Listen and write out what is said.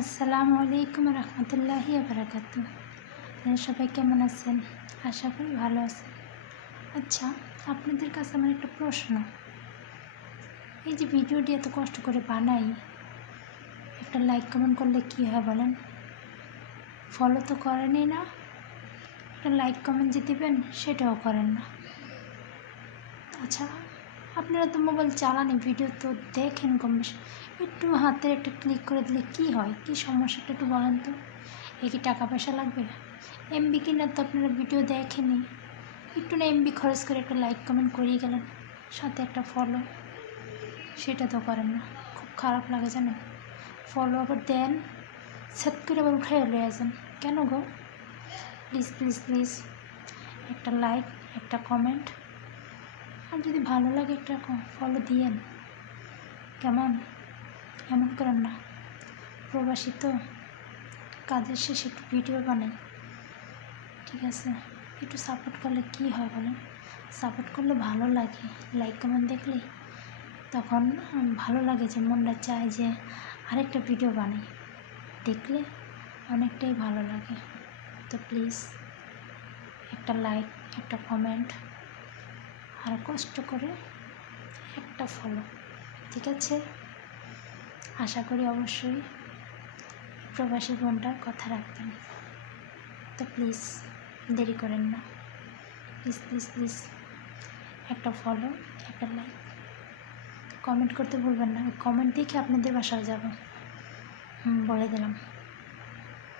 আসসালামু আলাইকুম রহমতুল্লাহি বারাকাতু। সবাই কেমন আছেন? আশা করি ভালো আছেন। আচ্ছা, আপনাদের কাছে আমার একটা প্রশ্ন। এই যে ভিডিওটি এত কষ্ট করে বানাই, একটা লাইক কমেন্ট করলে কী হয় বলেন? ফলো তো করেনই না, একটা লাইক কমেন্ট যে দেবেন সেটাও করেন না। আচ্ছা, আপনারা তো মোবাইল চালানি, ভিডিও তো দেখেন কম বেশি, একটু হাতের একটা ক্লিক করে দিলে কি হয়? কি সমস্যাটা একটু বলেন তো? কি টাকা পয়সা লাগবে? এমবি কিনা তো আপনারা ভিডিও দেখেনি, একটু না এমবি খরচ করে একটা লাইক কমেন্ট করিয়ে গেলেন, সাথে একটা ফলো, সেটা তো করেন না। খুব খারাপ লাগে জানেন। ফলো আবার দেন, সেট করে আবার উঠাই লয়ে আসেন, কেন গো? প্লিজ প্লিজ প্লিজ একটা লাইক, একটা কমেন্ট, আর যদি ভালো লাগে একটা ফলো দিয়েন। কেমন? এমন করেন না। প্রবাসী তো, কাজের শেষে একটু ভিডিও বানাই, ঠিক আছে? একটু সাপোর্ট করলে কি হয় বলেন? সাপোর্ট করলে ভালো লাগে, লাইক কমেন্ট দেখলে তখন ভালো লাগে, যে মনটা চায় যে আরেকটা ভিডিও বানাই, দেখলে অনেকটাই ভালো লাগে। তো প্লিজ একটা লাইক, একটা কমেন্ট, আর কষ্ট করে একটা ফলো, ঠিক আছে? আশা করি অবশ্যই প্রবাসী বোনটার কথা রাখবেন। তো প্লিজ দেরি করেন না, প্লিজ প্লিজ প্লিজ একটা ফলো, একটা লাইক, কমেন্ট করতে ভুলবেন না। কমেন্ট দেখে আপনাদের বাসায় যাব, বলে দিলাম।